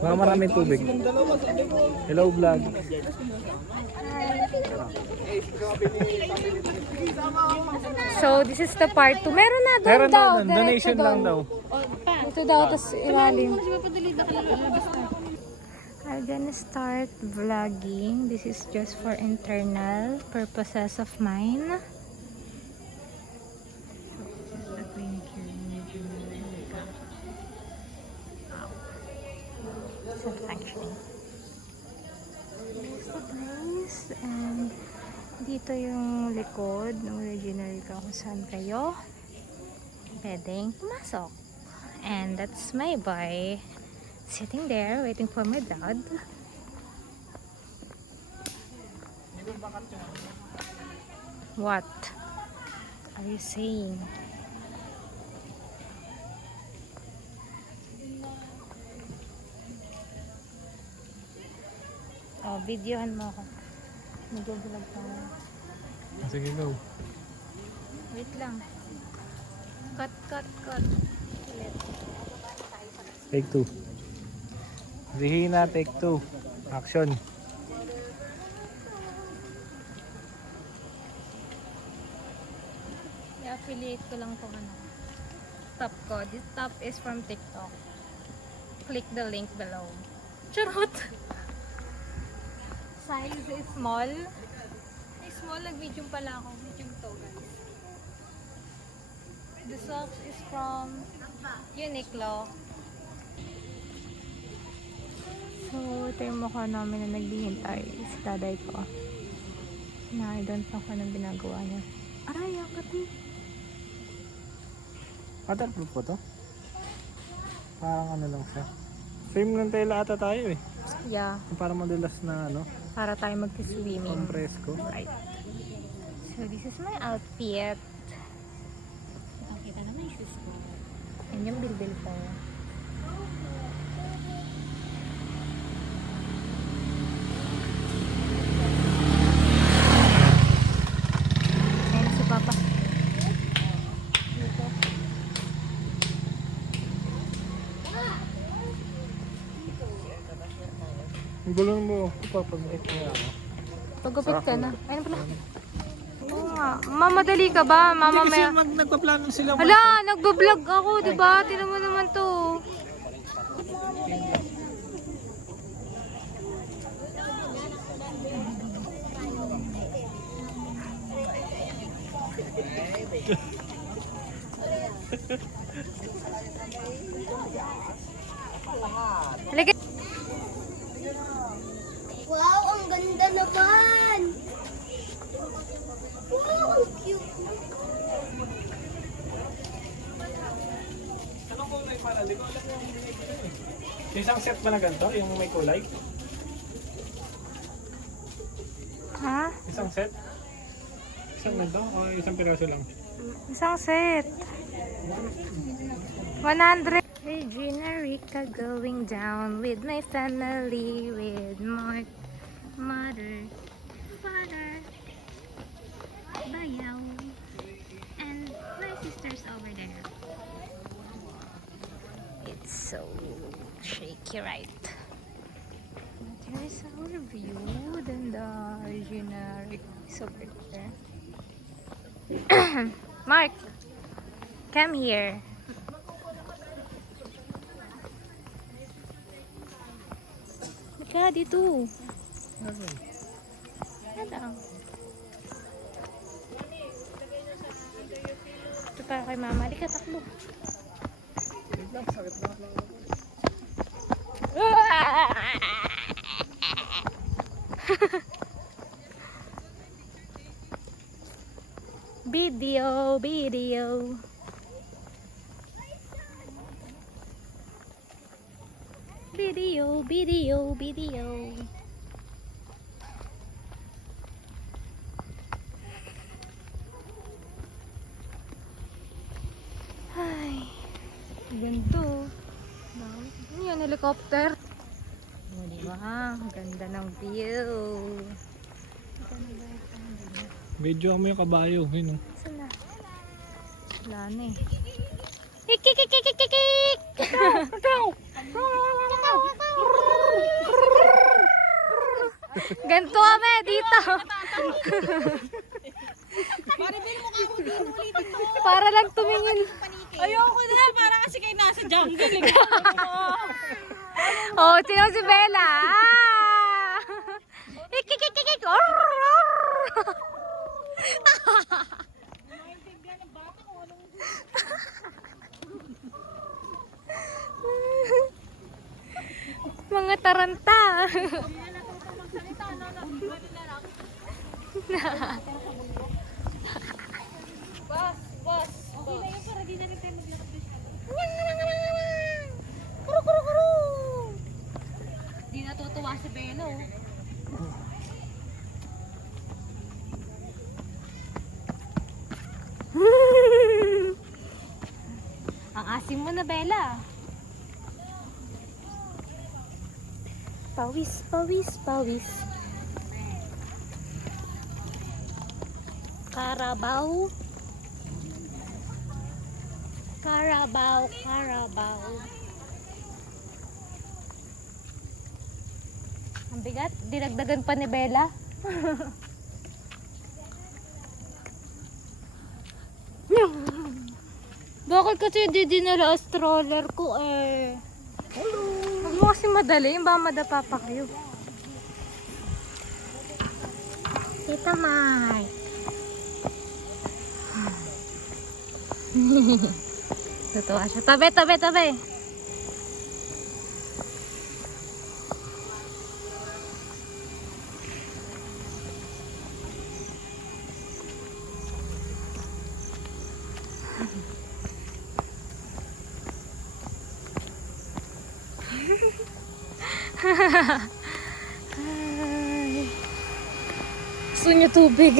Baka maraming tubig. Hello vlog. So, this is the part 2. Meron na, doon Meron daw. na, donation Diretso lang doon. daw. Ito daw, tapos ilalim. I'm gonna start vlogging. This is just for internal purposes of mine. It's not functioning. Here's the place. And dito yung likod ng original ka kung saan kayo pwedeng pumasok. And that's my boy sitting there waiting for my dad. What are you saying? Oh, videohan mo ako. Nag-vlog tayo. Sige, go. Wait lang. Cut. Ulit. Take 2. Rihina, take 2. Action. I-affiliate ko lang kung ano. Top ko. This top is from TikTok. Click the link below. Charot! Size is small. Ay, small. Nag-medium pala ako. Medium to, guys. The socks is from Uniqlo. So, ito yung mukha namin na naghihintay sa daday ko. Na I don't know kung anong ginagawa niya. Aray, ang kati. Waterproof po to? Parang ano lang siya. Same ng tela ata tayo eh. Yeah, Parang madulas na ano, para tayo mag-swimming. compresko. Right. So, this is my outfit. Nakita naman yung shoes ko. Yan yung bilbil ko. Ayan na si Papa. Ang gulong mo, papag-ito nga ako. Pagupit ka na. Ayun pala. Oo nga. Mamadali ka ba? Mama, Kasi may... nagpa-plano sila. Hala, nagbablog ako, diba? Tinan mo naman to. Halika. Wow, ang ganda naman! Wow, ang cute! Anong kulay para? Di ko alam yung isang set ba na ganito? Yung may kulay? Ha? Isang set? Isang ganito? O isang piraso lang? Isang set. 100. Regina Rica going down with my family, with my mother, father, bayaw, and my sisters over there. It's so shaky, right? But here's our view. Then the Regina Rica is over there. Mark, come here. Halika dito. Ano? Ito para kay mama. Halika, takbo. Wait lang, sakit lang lang. Video. Ay, ganito. Ano yan, helicopter? O, diba? Ang ganda ng view. Medyo mo yung kabayo. Yun, oh. Saan na? Wala na eh. Kikikikikikik! Ganito kami dito. Maribel, mukha ko din ulitin to. Para lang tumingin. Ayoko na, para kasi kayo nasa jungle. Eh. Oh, sino si Bella? Ah! Ikikikikik. Mga taranta. Boss. Okay na yun, para di na rin tayo maglakad. Kuru kuru kuru. Di natutuwa si Beno. Ang asim mo na, Bella. Pawis, pawis, pawis. Carabao. Carabao, Carabao. Ang bigat, dinagdagan pa ni Bella. Bakit kasi hindi dinala ang stroller ko eh? Huwag mo kasi madali, ba madapa pa kayo. Tita Mai. Totoo siya. Tabi, tabi, tabi. Gusto niya tubig.